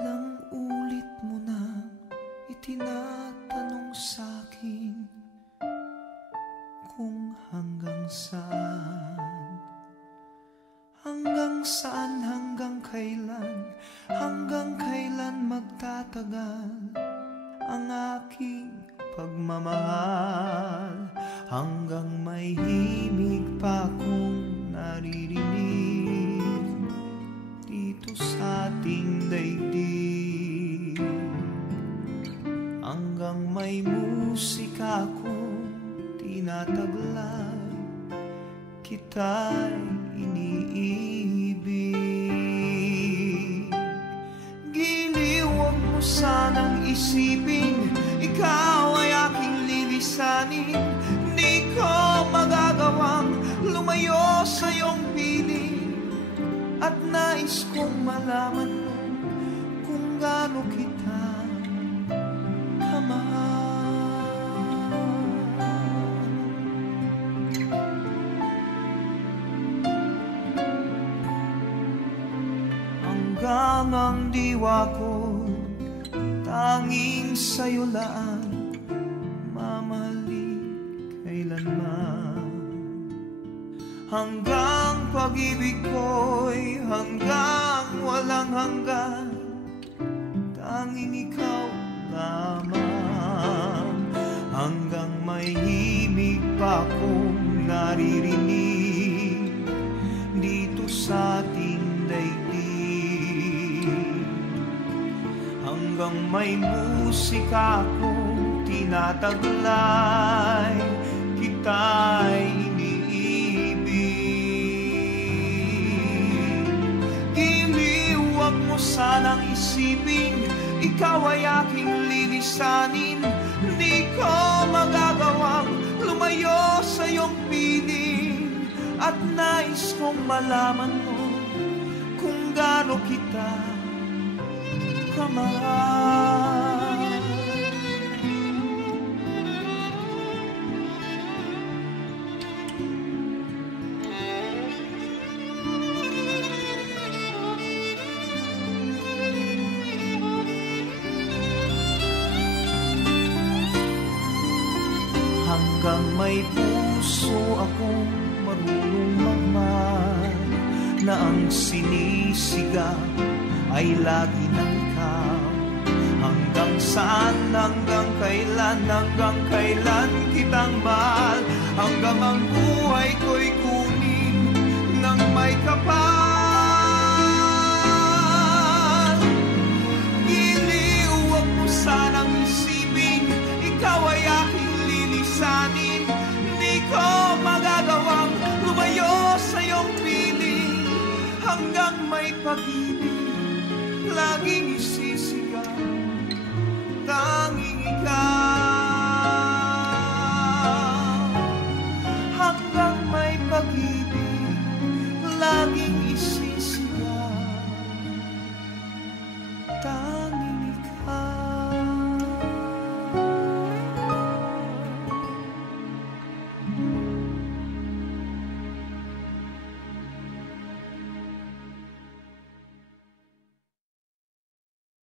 Ilang ulit mo na itinatanong sa'kin kung hanggang saan, hanggang kailan magtatagal ang aking pagmamahal, hanggang may himig pa akong naririnig dito sa ating daigdig, hanggang may musika akong tinataglay, kita'y iniibig. Giliw, huwag mo sanang isipin ikaw ay aking lilisanin. Di ko magagawang lumayo sa iyong piling, at nais kong malaman mo kung gaano kita kamahal. Hanggang ang diwa ko tanging sa'yo lang mamahalin kailanman, hanggang pag-ibig ko'y hanggang walang hanggan, tanging ikaw lamang, hanggang may himig pa akong naririnig dito sa ating daigdig, hanggang may musika akong tinataglay, kita'y iniibig. Giliw, huwag mo sanang isipin ikaw ay aking lilisanin. Di ko magagawang lumayo sa iyong piling, at nais kong malaman mo kung gaano kita kamahal. Hanggang may puso akong marunong magmahal, na ang sinisigaw ay lagi ng ikaw. Hanggang saan, hanggang kailan kitang mahal, hanggang ang buhay ko'y kunin ng may kapal. Giliw, huwag mo sanang isipin ikaw ay aking lilisanin. Di ko magagawang lumayo sa iyong piling, hanggang may pag-ibig laging isa